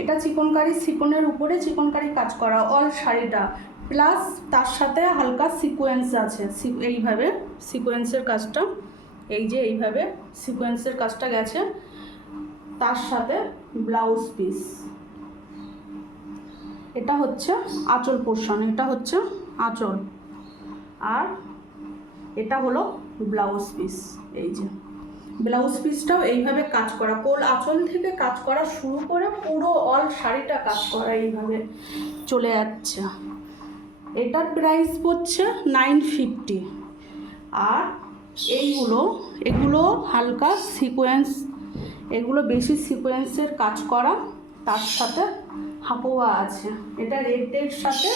এটা চিকনকারি সিকনের উপরে চিকনকারি কাজ করা অল শাড়িটা, প্লাস তার সাথে হালকা সিকোয়েন্স আছে, এইভাবে সিকোয়েন্সের কাজটা, এই যে এইভাবে সিকোয়েন্সের কাজটা গেছে, তার সাথে ব্লাউজ পিস। এটা হচ্ছে আঁচল পোর্শন, এটা হচ্ছে আঁচল, আর এটা হলো ব্লাউজ পিস। এই যে ব্লাউজ পিসটাও এইভাবে কাজ করা, কোল আঁচল থেকে কাজ করা শুরু করে পুরো অল শাড়িটা কাজ করা এইভাবে চলে যাচ্ছে। এটার প্রাইস পড়ছে 950। আর এগুলো হালকা সিকোয়েন্স, এগুলো বেশি সিকোয়েন্সের কাজ করা, তার সাথে হাকোয়া আছে। এটা রেডের সাথে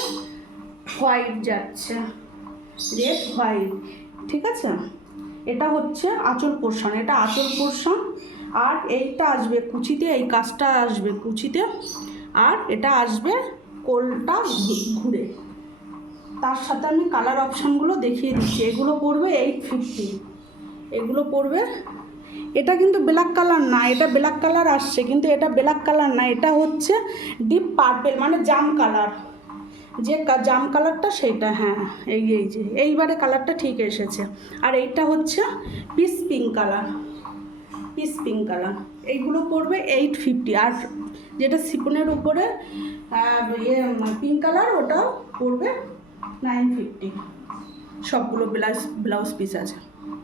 হোয়াইট যাচ্ছে, রেড হোয়াইট, ঠিক আছে। এটা হচ্ছে আঁচল পোর্শন, এটা আঁচল পোর্শন, আর এইটা আসবে কুচিতে, এই কাজটা আসবে কুচিতে, আর এটা আসবে কোলটা ঘুরে। তার সাথে আমি কালার অপশানগুলো দেখিয়ে দিচ্ছি। এগুলো পড়বে 850, এগুলো পড়বে, এটা কিন্তু ব্ল্যাক কালার না, এটা ব্ল্যাক কালার আসছে কিন্তু এটা ব্ল্যাক কালার না, এটা হচ্ছে ডিপ পার্পেল, মানে জাম কালার, যে জাম কালারটা সেইটা। হ্যাঁ, এই যে এইবারে কালারটা ঠিক এসেছে। আর এইটা হচ্ছে piece pink colour, piece pink colour. এইগুলো পড়বে 850। আর যেটা সিকনের উপরে পিঙ্ক কালার, ওটা পড়বে 950। সবগুলো ব্লাউজ পিস আছে।